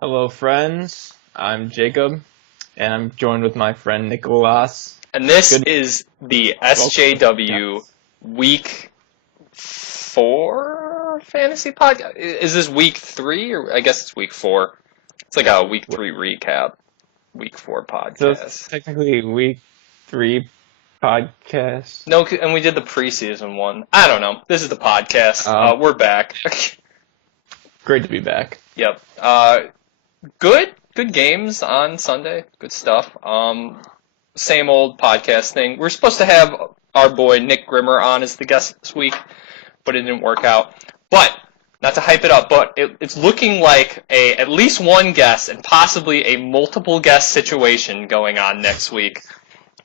Hello, friends. I'm Jacob, and I'm joined with my friend Nicholas. And this Good. is the Welcome to the SJW podcast. Week 4 fantasy podcast. Is this Week 3? Or I guess it's Week 4. It's like a Week 3 recap, Week 4 So it's podcast. technically week 3 podcast. No, and we did the preseason one. I don't know. This is the podcast. Um, We're back. Great to be back. Yep. Good games on Sunday. Good stuff. Same old podcast thing. We're supposed to have our boy Nick Grimmer on as the guest this week, but it didn't work out. But not to hype it up, but it's looking like at least one guest and possibly a multiple guest situation going on next week.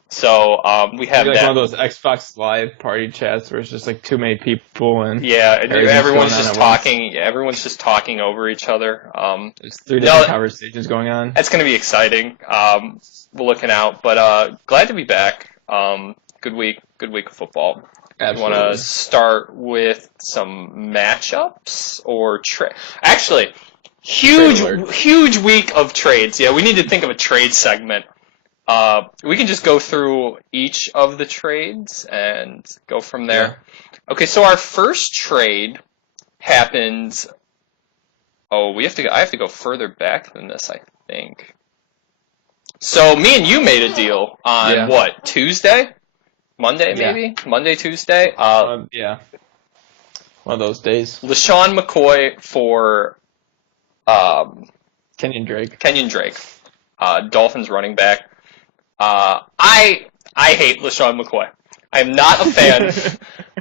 So we have Maybe like that. one of those Xbox Live party chats where it's just like too many people and Yeah, and everything's everyone's going on just at once. talking. Yeah, everyone's just talking over each other. There's 3 No, different conversations going on. that's going to be exciting. We're looking out, but glad to be back. Good week of football. You want to Absolutely. start with some matchups or Actually, Trade alert. huge week of trades. Yeah, we need to think of a trade segment. We can just go through each of the trades and go from there. Yeah. Okay, so our first trade happened. Oh, I have to go further back than this, I think. So me and you made a deal on Yeah. what, Tuesday? Monday, Yeah. maybe? Monday, Tuesday? Yeah. One of those days. LaShawn McCoy for Kenyon Drake. Kenyon Drake, Dolphins running back. I hate LaShawn McCoy. I'm not a fan.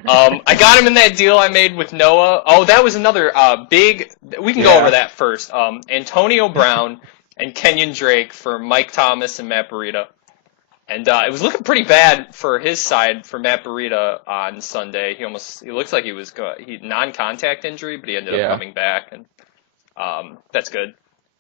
I got him in that deal I made with Noah. Oh, that was another big. We can go over that first. Antonio Brown and Kenyon Drake for Mike Thomas and Matt Breida. And it was looking pretty bad for his side for Matt Breida on Sunday. He looks like he was non-contact injury, but he ended up coming back, and that's good.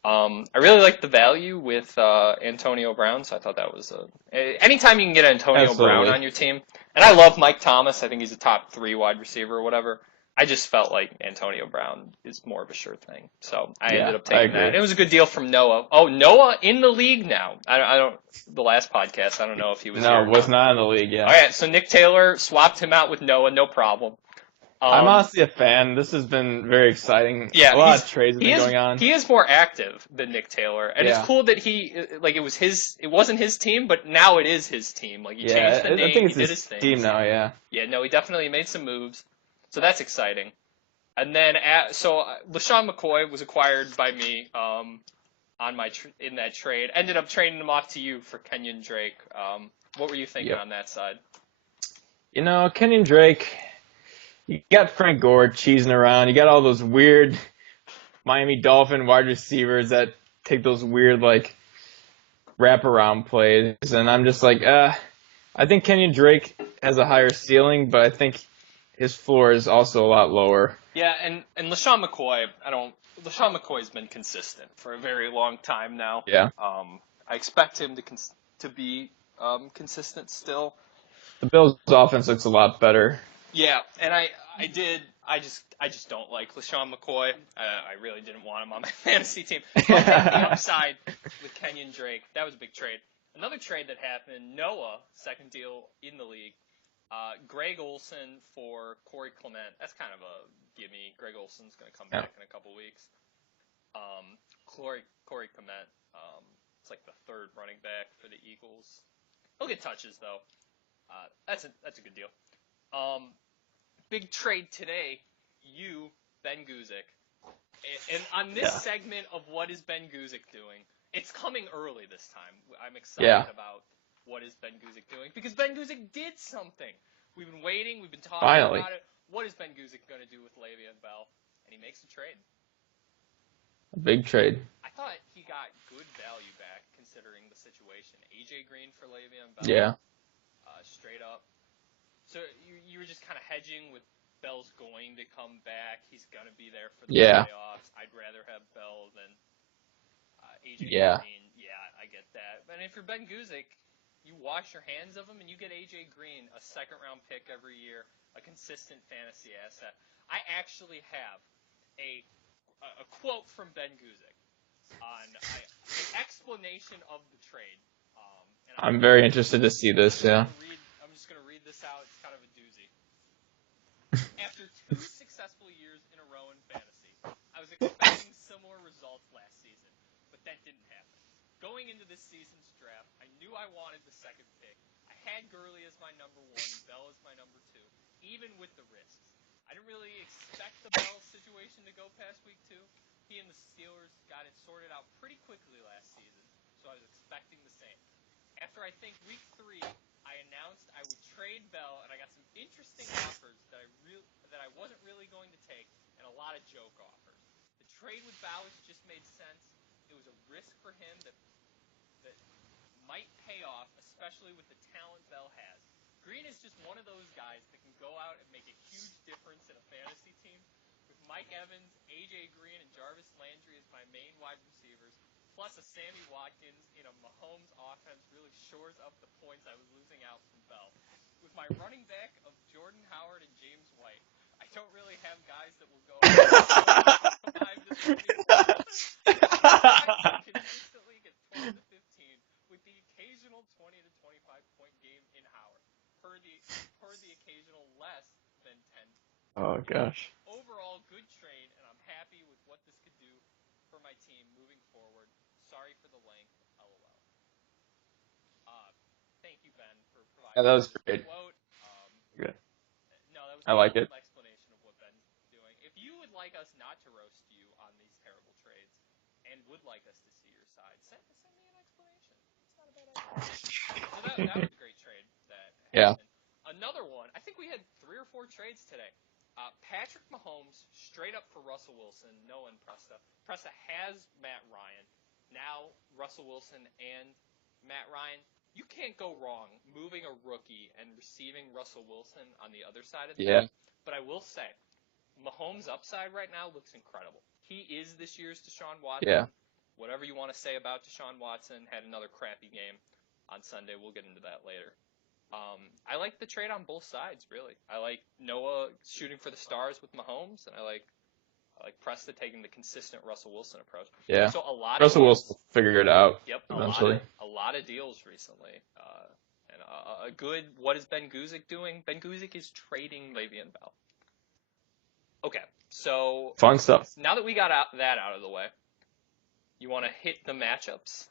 I really like the value with Antonio Brown, so I thought that was anytime you can get Antonio Brown on your team. And I love Mike Thomas. I think he's a top 3 wide receiver or whatever. I just felt like Antonio Brown is more of a sure thing. So I ended up taking that. It was a good deal from Noah. Oh, Noah in the league now. I don't. The last podcast, I don't know if he was No, here. was not in the league, yeah. All right, so Nick Taylor swapped him out with Noah, no problem. I'm honestly a fan. This has been very exciting. Yeah, a lot of trades have been going on. He is more active than Nick Taylor, and it's cool that it wasn't his team, but now it is his team. Like he changed the name, I think it's he did his thing. team now, yeah. Yeah, no, he definitely made some moves, so that's exciting. And then LaShawn McCoy was acquired by me in that trade. Ended up trading him off to you for Kenyon Drake. What were you thinking on that side? You know, Kenyon Drake. You got Frank Gore cheesing around. You got all those weird Miami Dolphin wide receivers that take those weird, like, wraparound plays. And I'm just like, I think Kenyon Drake has a higher ceiling, but I think his floor is also a lot lower. Yeah, and LaShawn McCoy, LaShawn McCoy's been consistent for a very long time now. Yeah. I expect him to be consistent still. The Bills' offense looks a lot better. Yeah, and I just don't like LaShawn McCoy. I really didn't want him on my fantasy team. But I think the upside with Kenyon Drake, that was a big trade. Another trade that happened, Noah, second deal in the league. Greg Olsen for Corey Clement. That's kind of a gimme. Greg Olsen's going to come back in a couple weeks. Corey Clement, it's like the 3rd running back for the Eagles. He'll get touches though. That's a good deal. Big trade today, Ben Guzik. And on this segment of what is Ben Guzik doing, it's coming early this time. I'm excited about what is Ben Guzik doing, because Ben Guzik did something. We've been waiting, we've been talking about it. What is Ben Guzik going to do with Le'Veon Bell? And he makes a trade. A big trade. I thought he got good value back considering the situation. AJ Green for Le'Veon Bell. Yeah. Straight up. So you were just kind of hedging with Bell's going to come back. He's going to be there for the playoffs. I'd rather have Bell than AJ Green. Yeah, I get that. But if you're Ben Guzik, you wash your hands of him and you get AJ Green, a 2nd-round pick every year, a consistent fantasy asset. I actually have a quote from Ben Guzik. on an explanation of the trade. And I'm very interested to see this. Yeah. I'm just going to read this out. It's kind of a doozy. After 2 successful years in a row in fantasy, I was expecting similar results last season, but that didn't happen. Going into this season's draft, I knew I wanted the second pick. I had Gurley as my number 1, Bell as my number 2, even with the risks. I didn't really expect the Bell situation to go past week 2. He and the Steelers got it sorted out pretty quickly last season, so I was expecting the same. After I think week 3, I announced I would trade Bell, and I got some interesting offers that I wasn't really going to take, and a lot of joke offers. The trade with Bowers just made sense. It was a risk for him that might pay off, especially with the talent Bell has. Green is just one of those guys that can go out and make a huge difference in a fantasy team. With Mike Evans, A.J. Green, and Jarvis Landry as my main wide receivers, plus a Sammy Watkins in a Mahomes offense really shores up the points I was losing out from Bell. With my running back of Jordan Howard and James White, I don't really have guys that will go 5 to 30 I can consistently get 12 to 15 with the occasional 20 to 25 point game in Howard, per the occasional less than 10. Oh gosh. Overall, good trade, and I'm happy with what this could do for my team moving forward. Sorry for the length, lol. Thank you, Ben, for providing Yeah, that was great. quote. Good. No, that was I a like it. explanation of what Ben's doing. If you would like us not to roast you on these terrible trades and would like us to see your side, send me an explanation. It's not a bad idea. So that was a great trade that Yeah. happened. Another one, I think we had 3 or 4 trades today. Patrick Mahomes straight up for Russell Wilson. No one Presta. Presta has Matt Ryan. Now Russell Wilson and Matt Ryan. You can't go wrong moving a rookie and receiving Russell Wilson on the other side of the game. But I will say, Mahomes' upside right now looks incredible. He is this year's Deshaun Watson. Yeah. Whatever you want to say about Deshaun Watson, had another crappy game on Sunday. We'll get into that later. I like the trade on both sides, really. I like Noah shooting for the stars with Mahomes, and I like Presta taking the consistent Russell Wilson approach. Yeah. So a lot Russell of Wilson will figure it out. Yep. Eventually. A lot of deals recently. And a good. What is Ben Guzik doing? Ben Guzik is trading Le'Veon Bell. Okay. So Fun stuff. now that we got that out of the way, you want to hit the matchups?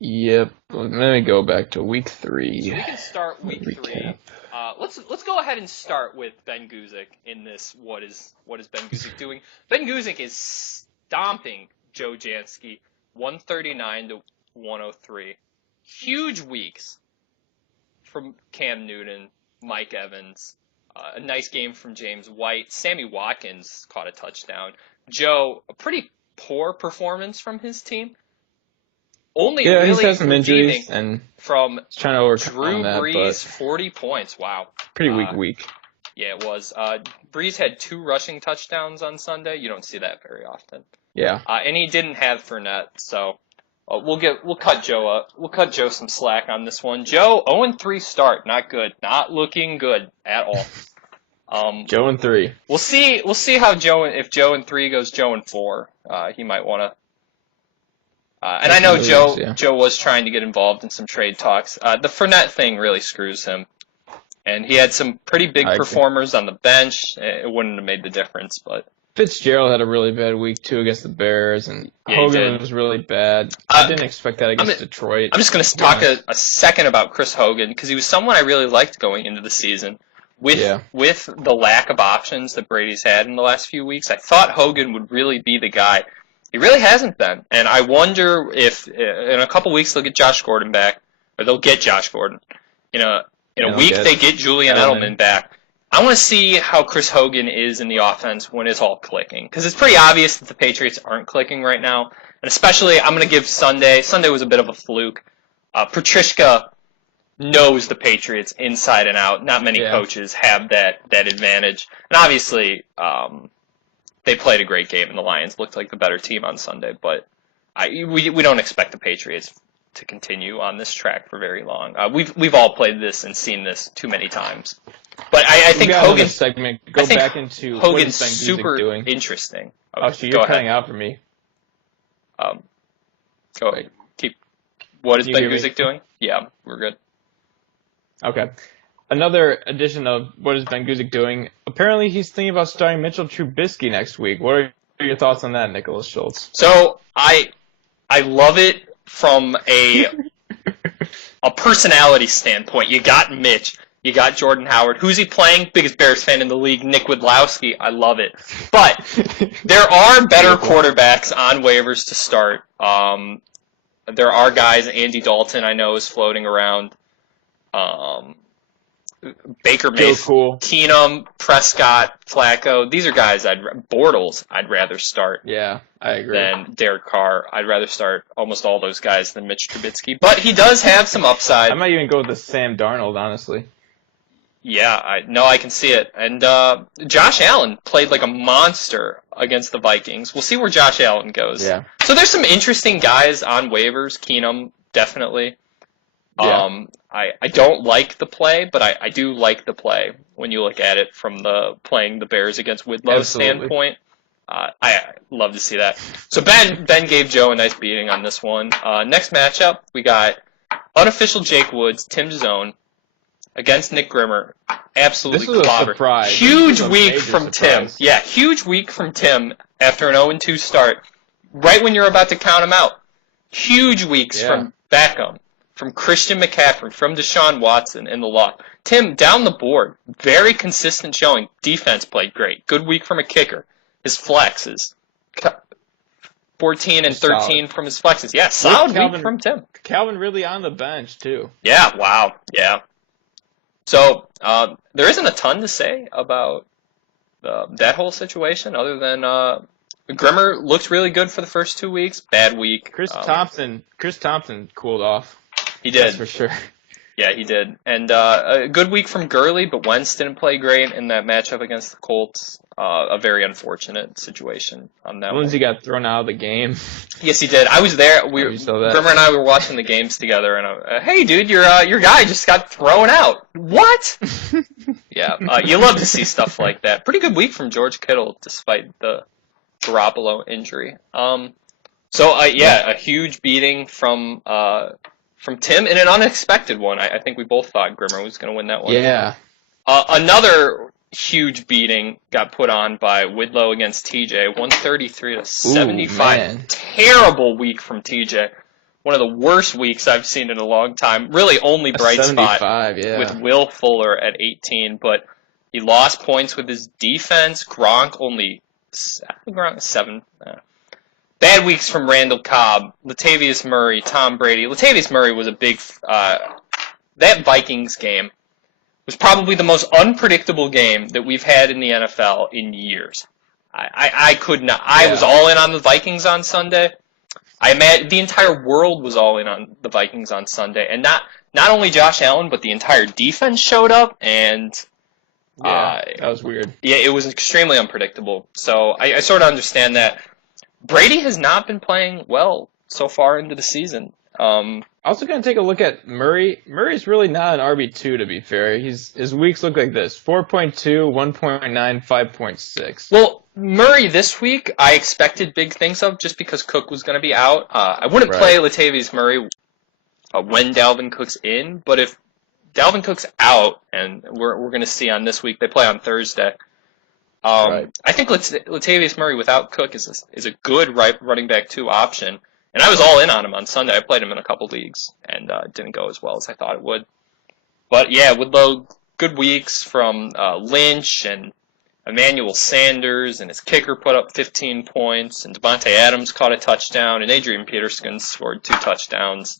Yep. Let me go back to week 3. So we can start week 3. Let's go ahead and start with Ben Guzik in this. What is Ben Guzik doing? Ben Guzik is stomping Joe Jansky 139 to 103. Huge weeks from Cam Newton, Mike Evans. A nice game from James White. Sammy Watkins caught a touchdown. Joe, a pretty poor performance from his team. Only Yeah, really he's had some redeeming injuries and from trying to overcome Drew that, Brees, but 40 points. Wow. pretty weak week. Yeah, it was. Brees had 2 rushing touchdowns on Sunday. You don't see that very often. Yeah. And he didn't have Fournette, so we'll cut Joe up. We'll cut Joe some slack on this one. Joe, 0-3 start. Not good. Not looking good at all. Joe and 3. We'll see how if Joe and 3 goes Joe and 4. He might want to. And I know Joe was trying to get involved in some trade talks. The Fournette thing really screws him. And he had some pretty big performers on the bench. It wouldn't have made the difference, but Fitzgerald had a really bad week too against the Bears, and Hogan was really bad. I didn't expect that against Detroit. I'm just going to talk a second about Chris Hogan, because he was someone I really liked going into the season. With the lack of options that Brady's had in the last few weeks, I thought Hogan would really be the guy. He really hasn't been, and I wonder if in a couple weeks they'll get Josh Gordon back, or they'll get Josh Gordon. In a week they get Julian Edelman back. I want to see how Chris Hogan is in the offense when it's all clicking, because it's pretty obvious that the Patriots aren't clicking right now, and especially I'm going to give Sunday. Sunday was a bit of a fluke. Patricia knows the Patriots inside and out. Not many coaches have that advantage, and obviously. They played a great game, and the Lions looked like the better team on Sunday. But we don't expect the Patriots to continue on this track for very long. We've all played this and seen this too many times. But I think Hogan's segment. Go back into Hogan's what is Ben Guzik super doing? interesting. Oh, so you're cutting out for me. Um, go ahead. What is Can you Ben hear me? Guzik doing? Yeah, we're good. Okay. Another edition of what is Ben Guzik doing? Apparently, he's thinking about starting Mitchell Trubisky next week. What are your thoughts on that, Nicholas Schultz? So I love it from a personality standpoint. You got Mitch. You got Jordan Howard. Who's he playing? Biggest Bears fan in the league, Nick Widlowski. I love it. But there are better quarterbacks on waivers to start. There are guys. Andy Dalton, I know, is floating around. Baker Mayfield, Keenum, Prescott, Flacco. These are guys Bortles I'd rather start. Yeah, I agree. Than Derek Carr. I'd rather start almost all those guys than Mitch Trubisky. But he does have some upside. I might even go with the Sam Darnold, honestly. Yeah, I can see it. And Josh Allen played like a monster against the Vikings. We'll see where Josh Allen goes. Yeah. So there's some interesting guys on waivers. Keenum, definitely. Yeah. I don't like the play, but I do like the play when you look at it from the playing the Bears against Widlow standpoint. I love to see that. So Ben gave Joe a nice beating on this one. Next matchup, we got unofficial Jake Woods, Tim Zone, against Nick Grimmer. Absolutely clobbered. This was a surprise. Huge week from Tim. Yeah, huge week from Tim after an 0-2 start. Right when you're about to count him out. Huge weeks from Beckham, from Christian McCaffrey, from Deshaun Watson in the lock. Tim, down the board, very consistent showing. Defense played great. Good week from a kicker. His flexes. 14 and 13 solid. From his flexes. Yeah, solid week from Tim. Calvin really on the bench, too. Yeah, wow. Yeah. So, there isn't a ton to say about that whole situation other than Grimmer looked really good for the first 2 weeks. Bad week. Chris Thompson cooled off. He did. That's for sure. Yeah, he did. And a good week from Gurley, but Wentz didn't play great in that matchup against the Colts. A very unfortunate situation on that one. Lindsey got thrown out of the game. Yes, he did. I was there. Grimmer and I were watching the games together, and hey, dude, your guy just got thrown out. What? Yeah, you love to see stuff like that. Pretty good week from George Kittle, despite the Garoppolo injury. A huge beating from Tim, and an unexpected one. I think we both thought Grimmer was going to win that one. Yeah. Another huge beating got put on by Widlow against TJ, 133-75. Ooh, terrible week from TJ. One of the worst weeks I've seen in a long time. Really only bright spot with Will Fuller at 18, but he lost points with his defense. Gronk only 7. Bad weeks from Randall Cobb, Latavius Murray, Tom Brady. Latavius Murray was a big... that Vikings game was probably the most unpredictable game that we've had in the NFL in years. I could not... I was all in on the Vikings on Sunday. I imagine the entire world was all in on the Vikings on Sunday. And not only Josh Allen, but the entire defense showed up, and... that was weird. Yeah, it was extremely unpredictable. So I sort of understand that. Brady has not been playing well so far into the season. Also going to take a look at Murray. Murray's really not an RB2, to be fair. His weeks look like this: 4.2, 1.9, 5.6. Well, Murray this week, I expected big things of just because Cook was going to be out. I wouldn't play Latavius Murray when Dalvin Cook's in, but if Dalvin Cook's out, and we're going to see on this week, they play on Thursday. I think Latavius Murray without Cook is a good running back 2 option. And I was all in on him on Sunday. I played him in a couple leagues, and it didn't go as well as I thought it would. But yeah, Widlow, good weeks from Lynch and Emmanuel Sanders, and his kicker put up 15 points, and Devontae Adams caught a touchdown, and Adrian Peterson scored 2 touchdowns.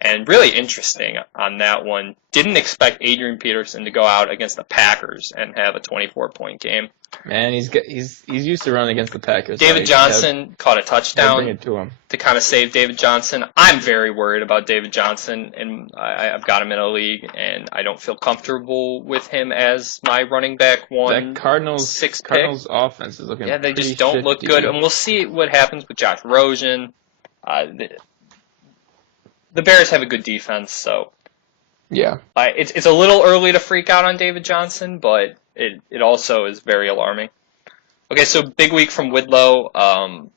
And really interesting on that one, didn't expect Adrian Peterson to go out against the Packers and have a 24-point game. Man, he's used to running against the Packers. David Johnson caught a touchdown bring it to him. To kind of save David Johnson. I'm very worried about David Johnson, and I've got him in a league, and I don't feel comfortable with him as my running back 1. That Cardinals offense is looking they just don't look good, and we'll see what happens with Josh Rosen. The Bears have a good defense, so yeah, it's a little early to freak out on David Johnson, but it also is very alarming. Okay, so big week from Widlow.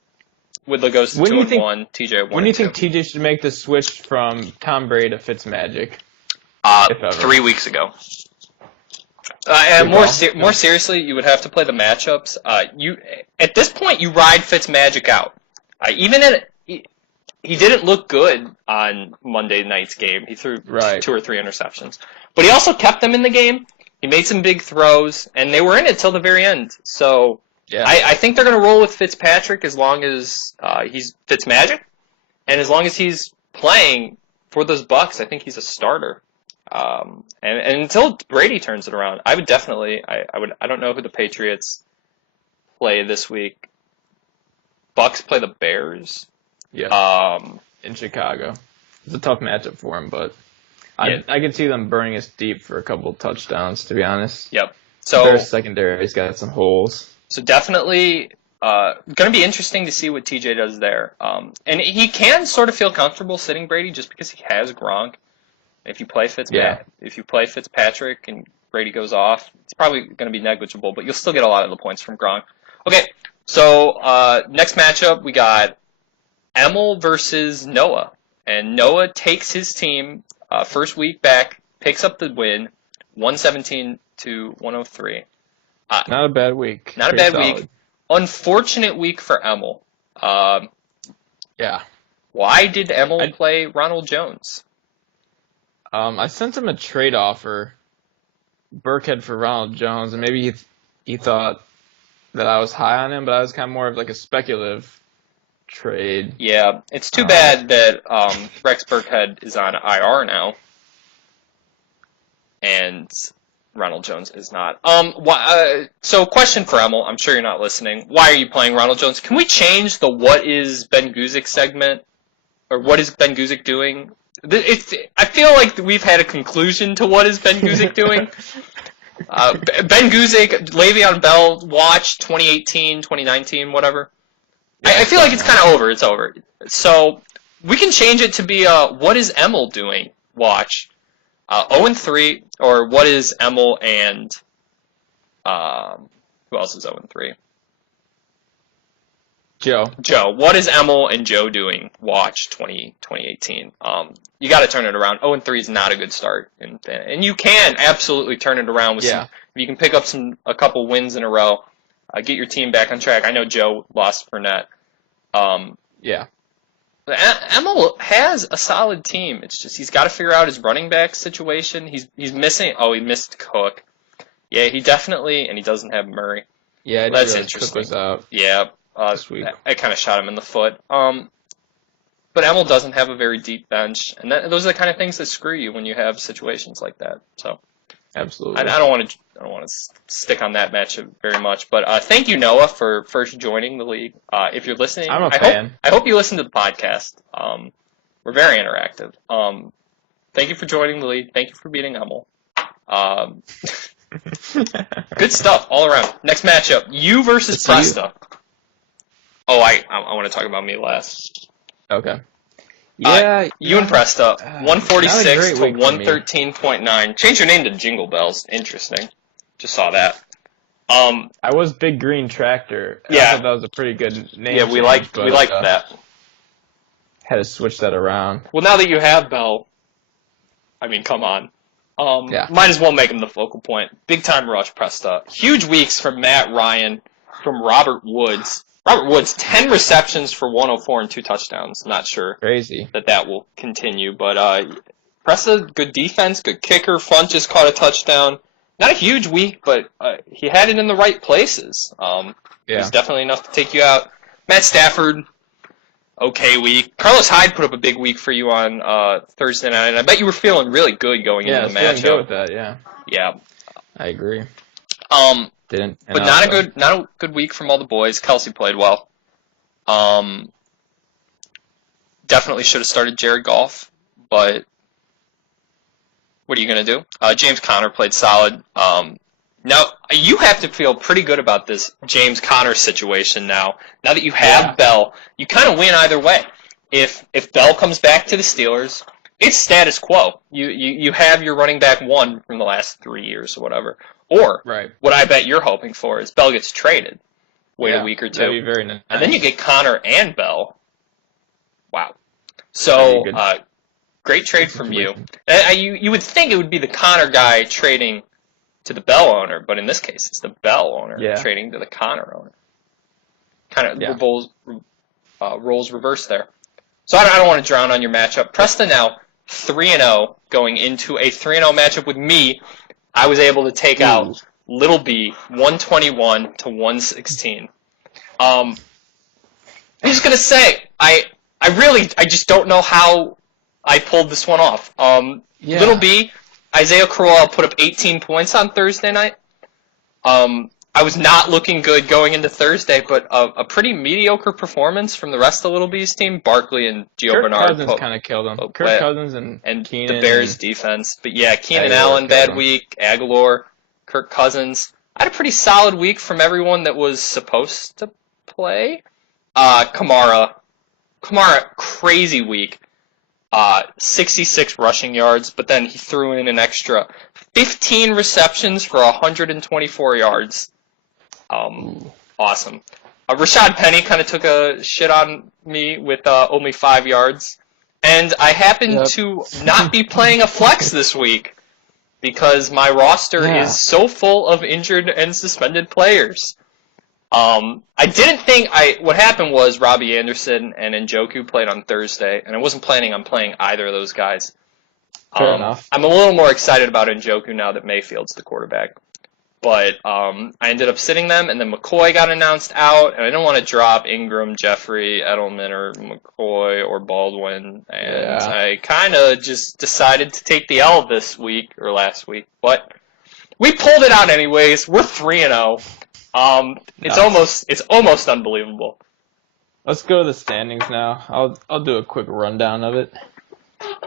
Woodley goes to When do you 2-1. TJ at 1 When do you and 2. think TJ should make the switch from Tom Brady to Fitzmagic? If ever. 3 weeks ago. And more seriously, you would have to play the matchups. At this point, you ride Fitzmagic out. He didn't look good on Monday night's game. He threw 2 or 3 interceptions, but he also kept them in the game. He made some big throws, and they were in it till the very end. So yeah. I think they're going to roll with Fitzpatrick as long as he's Fitzmagic, and as long as he's playing for those Bucs, I think he's a starter. And until Brady turns it around, I would definitely. I don't know who the Patriots play this week. Bucs play the Bears. Yeah. In Chicago, it's a tough matchup for him, but I can see them burning us deep for a couple of touchdowns. To be honest. Yep. So Bears secondary's got some holes. So definitely, going to be interesting to see what TJ does there. And he can sort of feel comfortable sitting Brady just because he has Gronk. If you play Fitzpatrick and Brady goes off, it's probably going to be negligible, but you'll still get a lot of the points from Gronk. Okay, so next matchup we got Emil versus Noah, and Noah takes his team first week back, picks up the win, 117-103. Not a bad week. Not Pretty a bad week. Unfortunate week for Emil. Yeah. Why did Emil play Ronald Jones? I sent him a trade offer, Burkhead for Ronald Jones, and maybe he thought that I was high on him, but I was kind of more of like a speculative trade. Yeah, it's too bad that Rex Burkhead is on IR now, and Ronald Jones is not. So question for Emil, I'm sure you're not listening. Why are you playing Ronald Jones? Can we change the What is Ben Guzik segment? Or what is Ben Guzik doing? I feel like we've had a conclusion to what is Ben Guzik doing. Ben Guzik, Le'Veon Bell, watch 2018, 2019, whatever. Yeah, I feel like it's kind of over. It's over. So we can change it to be what is Emil doing? Watch 0-3, or what is Emil and who else is 0-3? Joe. What is Emil and Joe doing? Watch 2018. You got to turn it around. 0-3 is not a good start, and you can absolutely turn it around with some. If you can pick up a couple wins in a row, get your team back on track. I know Joe lost Fournette. Emil has a solid team. It's just he's got to figure out his running back situation. He's missing. Oh, he missed Cook. Yeah, he definitely, and he doesn't have Murray. Yeah, that's interesting. Cook was out. Yeah. This week. I kind of shot him in the foot. But Emil doesn't have a very deep bench, and those are the kind of things that screw you when you have situations like that. So, absolutely. I don't want to stick on that matchup very much. But thank you, Noah, for first joining the league. If you're listening, I'm a fan. I hope you listen to the podcast. We're very interactive. Thank you for joining the league. Thank you for beating Emil. Good stuff all around. Next matchup, you versus Presta. Oh, I want to talk about me last. Okay. Yeah. You and Presta, 146 to 113.9. Change your name to Jingle Bells. Interesting. Just saw that. I was Big Green Tractor. Yeah. I thought that was a pretty good name. Yeah, we liked that. Had to switch that around. Well, now that you have Bell, I mean, come on. Might as well make him the focal point. Big time rush, Presta. Huge weeks from Matt Ryan, from Robert Woods. Robert Woods, 10 receptions for 104 and 2 touchdowns. Not sure that will continue. But Presta, good defense, good kicker. Front just caught a touchdown. Not a huge week, but he had it in the right places. It was definitely enough to take you out. Matt Stafford, okay week. Carlos Hyde put up a big week for you on Thursday night, and I bet you were feeling really good going into the matchup. Yeah, good with that, Yeah. I agree. But not a good week from all the boys. Kelsey played well. Definitely should have started Jared Goff, but what are you going to do? James Conner played solid. Now, you have to feel pretty good about this James Conner situation now. Now that you have Bell, you kind of win either way. If Bell comes back to the Steelers, it's status quo. You have your running back one from the last 3 years or whatever. Or what I bet you're hoping for is Bell gets traded. wait a week or two. That'd be very nice. And then you get Connor and Bell. Wow. That'd So, be good. great trade from you. You would think it would be the Connor guy trading to the Bell owner, but in this case, it's the Bell owner trading to the Connor owner. Kind of roles reversed there. So I don't want to drown on your matchup. Preston now 3-0 going into a 3-0 matchup with me. I was able to take out Little B 121 to 116. I'm just gonna say I just don't know how I pulled this one off. Little B, Isaiah Crowell put up 18 points on Thursday night. I was not looking good going into Thursday, but a pretty mediocre performance from the rest of Little B's team. Barkley and Gio Kirk Bernard Cousins kind of killed him. Kirk Cousins and Keenan the Bears defense. But yeah, Keenan Allen, bad week. Aguilar, Kirk Cousins. I had a pretty solid week from everyone that was supposed to play. Kamara, crazy week. 66 rushing yards, but then he threw in an extra 15 receptions for 124 yards. Awesome. Rashad Penny kind of took a shit on me with only 5 yards. And I happened to not be playing a flex this week because my roster is so full of injured and suspended players. I didn't think what happened was Robbie Anderson and Njoku played on Thursday, and I wasn't planning on playing either of those guys. Fair enough. I'm a little more excited about Njoku now that Mayfield's the quarterback. But I ended up sitting them, and then McCoy got announced out, and I didn't want to drop Ingram, Jeffrey, Edelman, or McCoy, or Baldwin, and I kind of just decided to take the L this week, or last week. But we pulled it out anyways. We're 3-0. It's almost unbelievable. Let's go to the standings now. I'll do a quick rundown of it.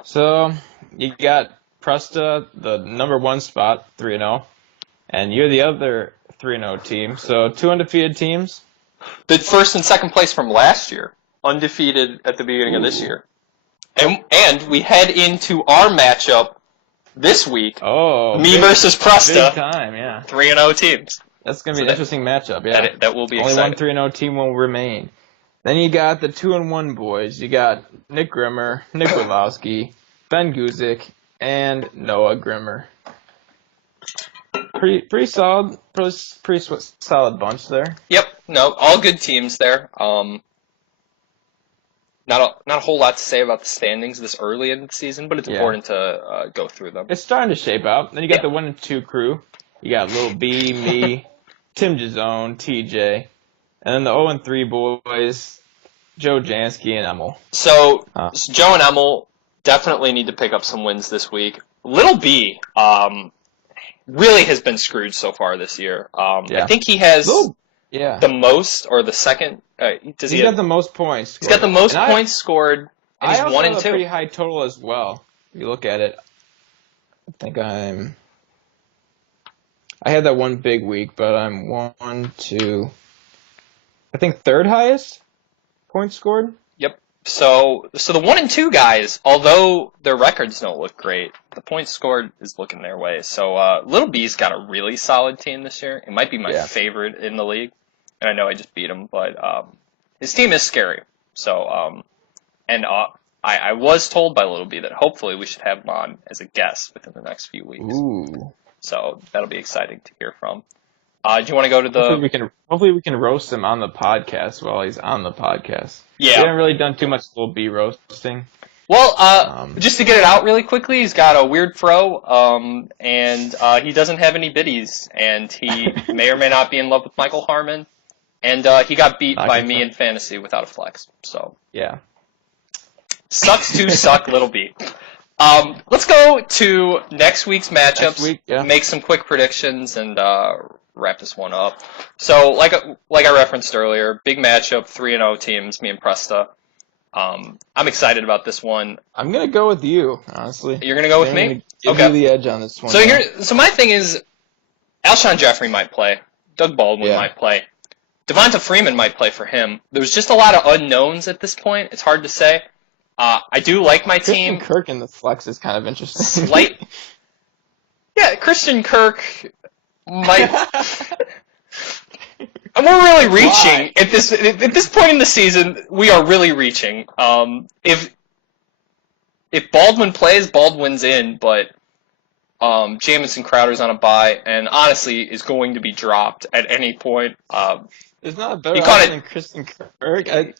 So you got Presta, the number 1 spot, 3-0, and you're the other 3-0 team. So 2 undefeated teams. The first and second place from last year, undefeated at the beginning of this year, and we head into our matchup this week. Me versus Presta. Big time, yeah. 3-0 teams. That's going to be an interesting matchup, yeah. That will be Only exciting. one 3-0 team will remain. Then you got the 2-1 boys. You got Nick Grimmer, Nick Wazowski, Ben Guzik, and Noah Grimmer. Pretty solid, pretty solid bunch there. Yep, no, all good teams there. Not a whole lot to say about the standings this early in the season, but it's important to go through them. It's starting to shape out. Then you got the 1 and 2 crew. You got Lil B, me, Tim Jazone, TJ, and then the 0 and 3 boys, Joe Jansky and Emil. So Joe and Emil definitely need to pick up some wins this week. Little B really has been screwed so far this year. I think he has the most or the second. He's got the most points. He's got the most points scored, and he's 1 and 2. I have a pretty high total as well. If you look at it, I think I had that one big week, but I'm 1, 2, I think 3rd highest points scored. Yep. So the 1 and 2 guys, although their records don't look great, the points scored is looking their way. So Little B's got a really solid team this year. It might be my favorite in the league, and I know I just beat him, but his team is scary. So I was told by Little B that hopefully we should have him on as a guest within the next few weeks. Ooh. So that'll be exciting to hear from. Do you want to go to the... Hopefully we can roast him on the podcast while he's on the podcast. Yeah. We haven't really done too much Little B roasting. Well, just to get it out really quickly, he's got a weird throw, and he doesn't have any biddies, and he may or may not be in love with Michael Harmon, and he got beat by me in fantasy without a flex. So yeah. Sucks to suck, Little B. Let's go to next week's matchups, make some quick predictions, and wrap this one up. So, like I referenced earlier, big matchup, 3-0 teams, me and Presta. I'm excited about this one. I'm gonna go with you, honestly. You're gonna go with me? Give you the edge on this one. So my thing is, Alshon Jeffrey might play, Doug Baldwin might play, Devonta Freeman might play for him. There's just a lot of unknowns at this point. It's hard to say. I do like my team. Christian Kirk in the flex is kind of interesting. Yeah, Christian Kirk might... And we're really Why? reaching at this point in the season. We are really reaching. If Baldwin plays, Baldwin's in, but Jamison Crowder's on a bye, and honestly is going to be dropped at any point. There's not a He better caught option it. than Kristen Kirk.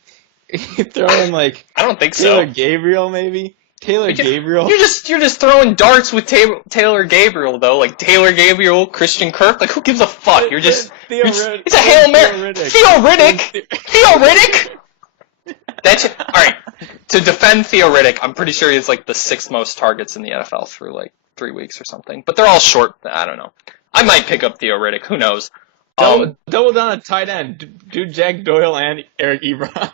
You throw in like I don't think Taylor so. Gabriel, maybe Taylor Gabriel. You're just throwing darts with Taylor Gabriel though, like Taylor Gabriel, Christian Kirk. Like who gives a fuck? It's a Hail Mary. Theo Riddick. That's all right. To defend Theo Riddick, I'm pretty sure he has like the 6th most targets in the NFL through like 3 weeks or something. But they're all short. I don't know. I might pick up Theo Riddick. Who knows? Double down a tight end. Do Jack Doyle and Eric Ebron.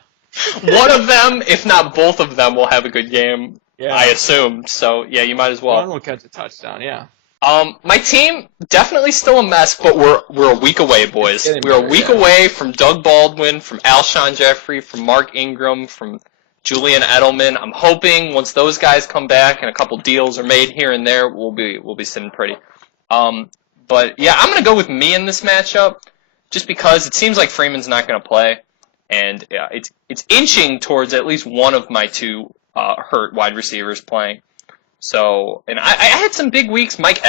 One of them, if not both of them, will have a good game. Yeah. I assume. So yeah, you might as well. One will catch a touchdown. Yeah. My team definitely still a mess, but we're a week away, boys. We're a week away from Doug Baldwin, from Alshon Jeffrey, from Mark Ingram, from Julian Edelman. I'm hoping once those guys come back and a couple deals are made here and there, we'll be sitting pretty. But yeah, I'm gonna go with me in this matchup, just because it seems like Freeman's not gonna play, and yeah, it's inching towards at least one of my 2 hurt wide receivers playing. So, and I had some big weeks. Mike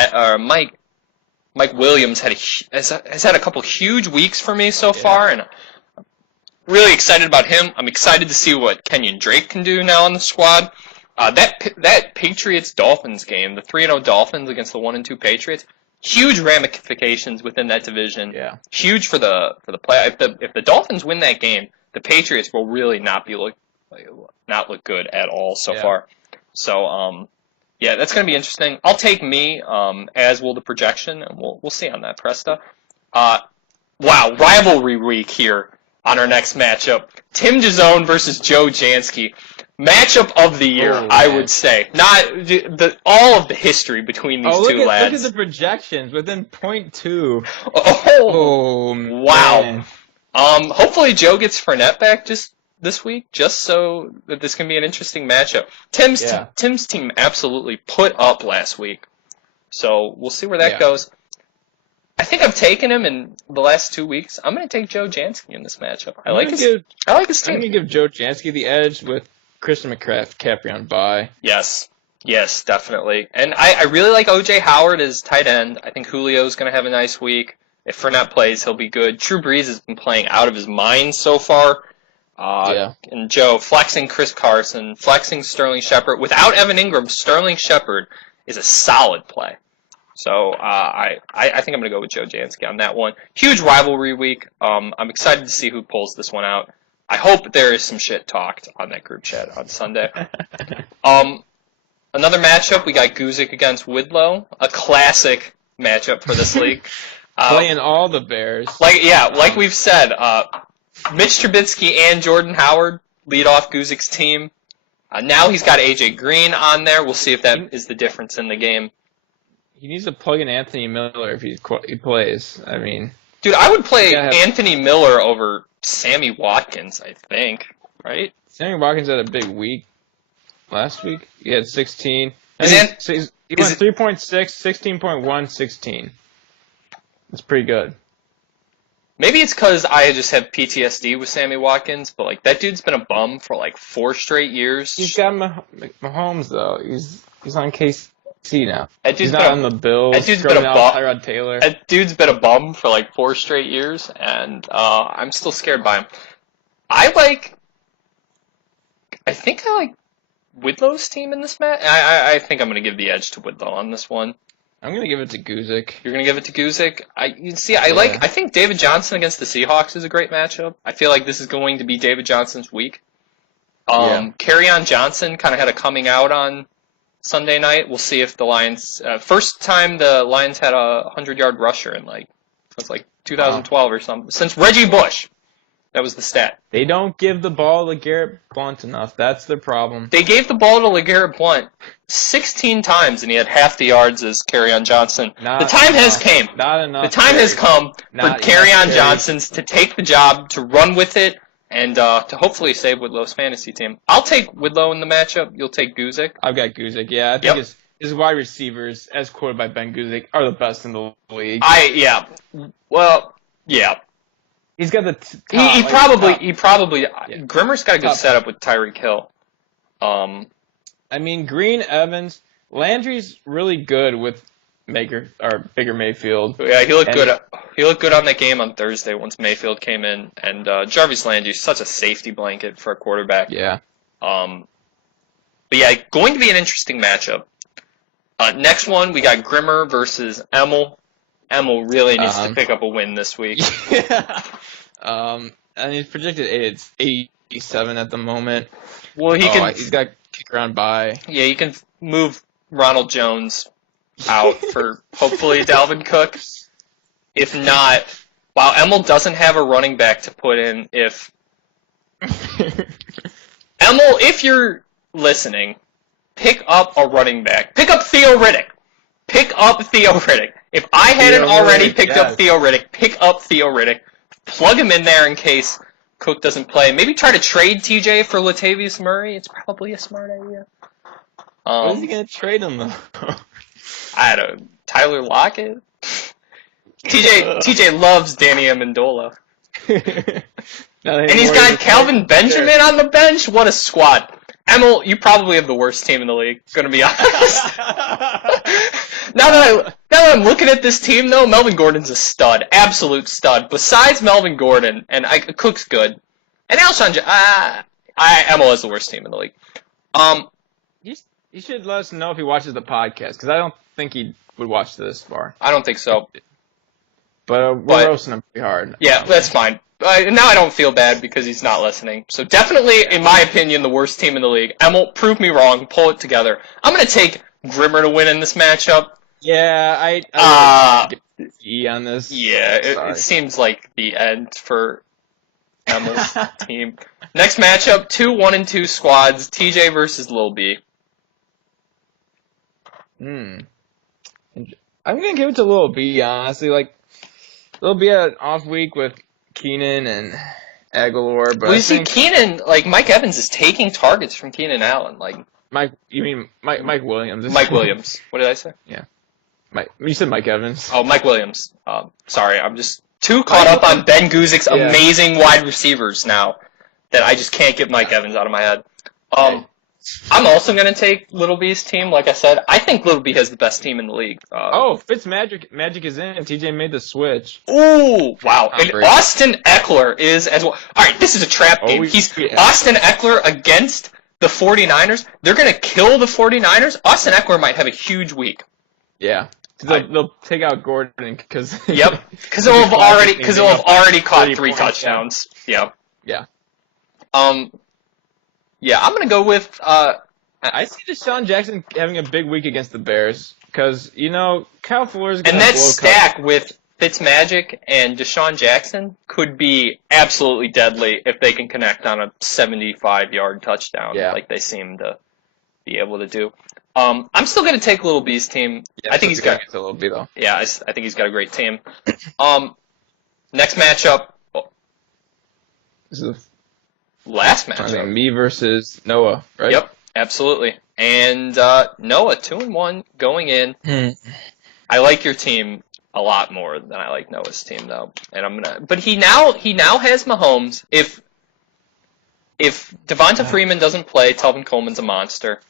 Williams has had a couple huge weeks for me so far, and I'm really excited about him. I'm excited to see what Kenyon Drake can do now on the squad. That Patriots-Dolphins game, the 3-0 Dolphins against the 1-2 Patriots, huge ramifications within that division. Yeah. Huge for the play. If the Dolphins win that game, the Patriots will really not look good at all so far. So yeah, that's going to be interesting. I'll take me, as will the projection, and we'll see on that, Presta. Wow, rivalry week here on our next matchup. Tim Jazone versus Joe Jansky. Matchup of the year, I would say. Not all of the history between these two lads. Look at the projections within 0.2. Oh, wow. Man. Hopefully Joe gets Fournette back just this week, just so that this can be an interesting matchup. Tim's team absolutely put up last week, so we'll see where that goes. I think I've taken him in the last 2 weeks. I'm going to take Joe Jansky in this matchup. I like his team. I'm going to give Joe Jansky the edge with Christian McCaffrey on bye. Yes, definitely. And I really like O.J. Howard as tight end. I think Julio's going to have a nice week. If Fournette plays, he'll be good. Drew Brees has been playing out of his mind so far. And Joe flexing Chris Carson, flexing Sterling Shepard. Without Evan Ingram, Sterling Shepard is a solid play. So I think I'm going to go with Joe Jansky on that one. Huge rivalry week. I'm excited to see who pulls this one out. I hope there is some shit talked on that group chat on Sunday. Another matchup, we got Guzik against Widlow. A classic matchup for this league. Playing all the Bears. Like we've said, Mitch Trubisky and Jordan Howard lead off Guzik's team. Now he's got A.J. Green on there. We'll see if that is the difference in the game. He needs to plug in Anthony Miller if he plays. I mean, dude, I would play Anthony Miller over Sammy Watkins, I think, right? Sammy Watkins had a big week last week. He had 16. He went 3.6, 16.1, 16. That's pretty good. Maybe it's because I just have PTSD with Sammy Watkins, but like that dude's been a bum for like 4 straight years. He's got Mahomes though. He's on KC now. He's not on the Bills. That dude's been a bum. Tyrod Taylor. That dude's been a bum for like 4 straight years, and I'm still scared by him. I think I like Widlow's team in this match. I think I'm going to give the edge to Widlow on this one. I'm going to give it to Guzik. You're going to give it to Guzik? I think David Johnson against the Seahawks is a great matchup. I feel like this is going to be David Johnson's week. Kerryon Johnson kind of had a coming out on Sunday night. We'll see if the Lions... first time the Lions had a 100-yard rusher in since 2012 or something. Since Reggie Bush. That was the stat. They don't give the ball to Garrett Blount enough. That's the problem. They gave the ball to LeGarrette Blount 16 times, and he had half the yards as Kerryon Johnson. The time has came. Not enough. The time has come for Kerryon Johnsons to take the job, to run with it, and to hopefully save Widlow's fantasy team. I'll take Widlow in the matchup. You'll take Guzik. I've got Guzik. Yeah, I think his wide receivers, as quoted by Ben Guzik, are the best in the league. Well, yeah. He's got the He top, probably yeah, Grimmer's got a good top. setup with Tyreek Hill. I mean, Green, Evans, Landry's really good with Baker Mayfield, Yeah, he looked and good. He looked good on that game on Thursday once Mayfield came in, and Jarvis Landry's such a safety blanket for a quarterback. yeah. But yeah, going to be an interesting matchup. Next one, we got Grimmer versus Emil. Emil really needs to pick up a win this week. Yeah. And he's projected it's 87 at the moment. Well, he's got kick around by. Yeah, you can move Ronald Jones out for hopefully Dalvin Cook. If not, wow, Emil doesn't have a running back to put in. If Emil, if you're listening, pick up a running back. Pick up Theo Riddick. Pick up Theo Riddick. If I hadn't already picked up Theo Riddick, pick up Theo Riddick. Plug him in there in case Cook doesn't play. Maybe try to trade TJ for Latavius Murray. It's probably a smart idea. What is he going to trade him, though? I don't know. Tyler Lockett? TJ loves Danny Amendola. And he's got Calvin Benjamin on the bench? What a squad. Emil, you probably have the worst team in the league, gonna be honest. Now that I'm looking at this team, though, Melvin Gordon's a stud. Absolute stud. Besides Melvin Gordon, and Cook's good. And Alshon, Emil is the worst team in the league. You should let us know if he watches the podcast, because I don't think he would watch this far. I don't think so. But we're roasting him pretty hard. Yeah, that's fine. Now I don't feel bad because he's not listening. So definitely, in my opinion, the worst team in the league. Emil, prove me wrong. Pull it together. I'm going to take Grimmer to win in this matchup. Yeah, I E on this. Yeah, it seems like the end for Emil's team. Next matchup, 2 1-2 squads. TJ versus Lil B. I'm going to give it to Lil B, honestly. Like, Lil B had an off week with Keenan and Aguilar, but well, you see, Keenan, like, Mike Evans is taking targets from Keenan Allen. Like, you mean Mike Williams? Mike Williams. What did I say? Yeah. You said Mike Evans. Oh, Mike Williams. Sorry, I'm just too caught up on Ben Guzik's amazing wide receivers now that I just can't get Mike Evans out of my head. I'm also going to take Little B's team. Like I said, I think Little B has the best team in the league. Magic is in. TJ made the switch. Ooh, wow. And Austin Eckler is as well. All right, this is a trap game. Austin Eckler against the 49ers. They're going to kill the 49ers. Austin Eckler might have a huge week. Yeah. They'll take out Gordon because yep, because he'll have already caught 3 touchdowns. Yep. Yeah. Yeah, I'm gonna go with. I see Deshaun Jackson having a big week against the Bears because Kyle Fuller's gonna and that stack with Fitzmagic and Deshaun Jackson could be absolutely deadly if they can connect on a 75-yard touchdown, like they seem to be able to do. I'm still going to take Little B's team. Yeah, I think he's got Little B though. Yeah, I think he's got a great team. Next matchup. This is the last matchup. Me versus Noah, right? Yep, absolutely. And Noah 2-1 going in. I like your team a lot more than I like Noah's team though, and But he now has Mahomes. If Devonta Freeman doesn't play, Telvin Coleman's a monster.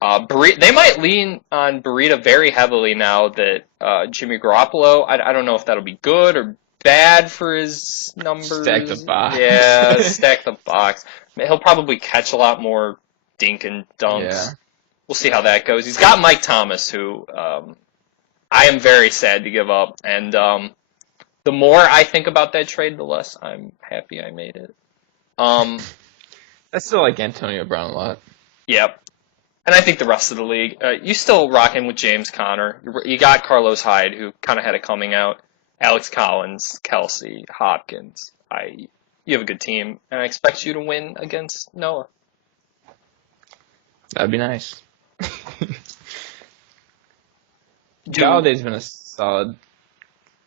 They might lean on Burrito very heavily now that Jimmy Garoppolo. I don't know if that'll be good or bad for his numbers. Stack the box. Yeah, stack the box. He'll probably catch a lot more dink and dunks. Yeah. We'll see how that goes. He's got Mike Thomas, who I am very sad to give up. And the more I think about that trade, the less I'm happy I made it. I still like Antonio Brown a lot. Yep. And I think the rest of the league, you still rocking with James Conner. You got Carlos Hyde, who kind of had it coming out. Alex Collins, Kelsey, Hopkins. You have a good team, and I expect you to win against Noah. That'd be nice. Galladay's been a solid.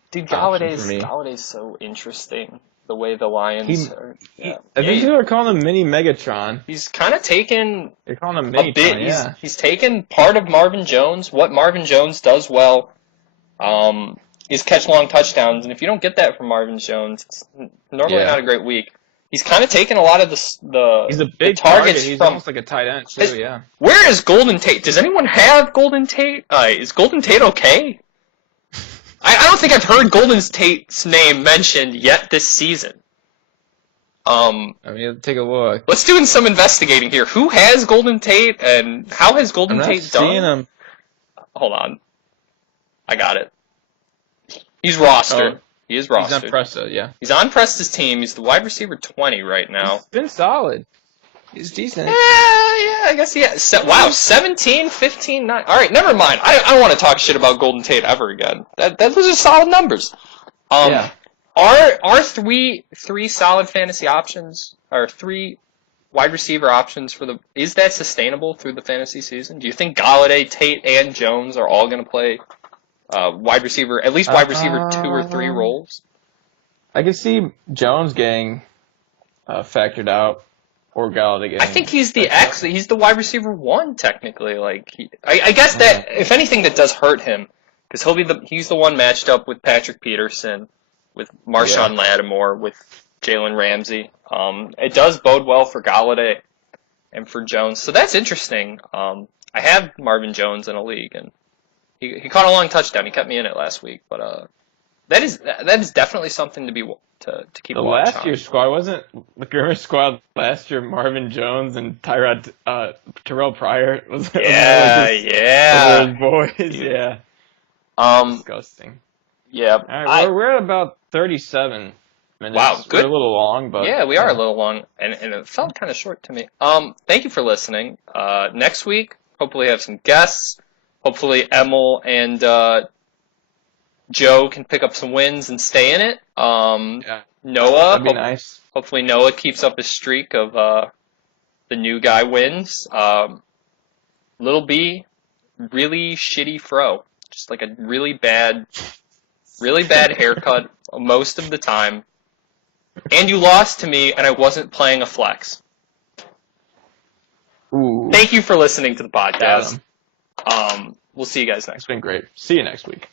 Dude, Galladay's so interesting. The way the Lions are. I think people are calling him Mini Megatron. He's kind of taken. They're calling him Mini Megatron. Yeah. He's taken part of Marvin Jones. What Marvin Jones does well. is catch long touchdowns, and if you don't get that from Marvin Jones, it's normally not a great week. He's kind of taken a lot of the He's a big targets target. He's from. almost like a tight end too. Yeah. Where is Golden Tate? Does anyone have Golden Tate? Is Golden Tate okay? I don't think I've heard Golden Tate's name mentioned yet this season. I mean, take a look. Let's do some investigating here. Who has Golden Tate, and how has Golden Tate done? Seeing him. Hold on. I got it. He's rostered. He is rostered. He's on Presta, yeah. He's on Presta's team. He's the wide receiver 20 right now. He's been solid. He's decent. Yeah, I guess he has. Wow, 17, 15, 9. All right, never mind. I don't want to talk shit about Golden Tate ever again. Those are solid numbers. Yeah. Are three solid fantasy options, or 3 wide receiver options is that sustainable through the fantasy season? Do you think Galladay, Tate, and Jones are all going to play wide receiver 2 or 3 roles? I can see Jones getting factored out, or Galladay getting. I think he's the wide receiver 1 technically. I guess that if anything that does hurt him, because he's the one matched up with Patrick Peterson, with Marshawn Lattimore, with Jalen Ramsey. It does bode well for Galladay and for Jones, so that's interesting. I have Marvin Jones in a league, and he caught a long touchdown. He kept me in it last week, but that is definitely something to keep a watch on. Last year's squad wasn't the Grimace squad last year. Marvin Jones and Terrell Pryor was those boys. Yeah. Disgusting. Yeah. All right, we're at about 37 minutes. Wow, good. We're a little long, but yeah, we are a little long, and it felt kind of short to me. Thank you for listening. Next week, hopefully, have some guests. Hopefully, Emil and Joe can pick up some wins and stay in it. Noah, that'd be nice. Hopefully, Noah keeps up his streak of the new guy wins. Little B, really shitty fro, just like a really bad haircut most of the time. And you lost to me, and I wasn't playing a flex. Ooh. Thank you for listening to the podcast. We'll see you guys next week. It's been great. See you next week.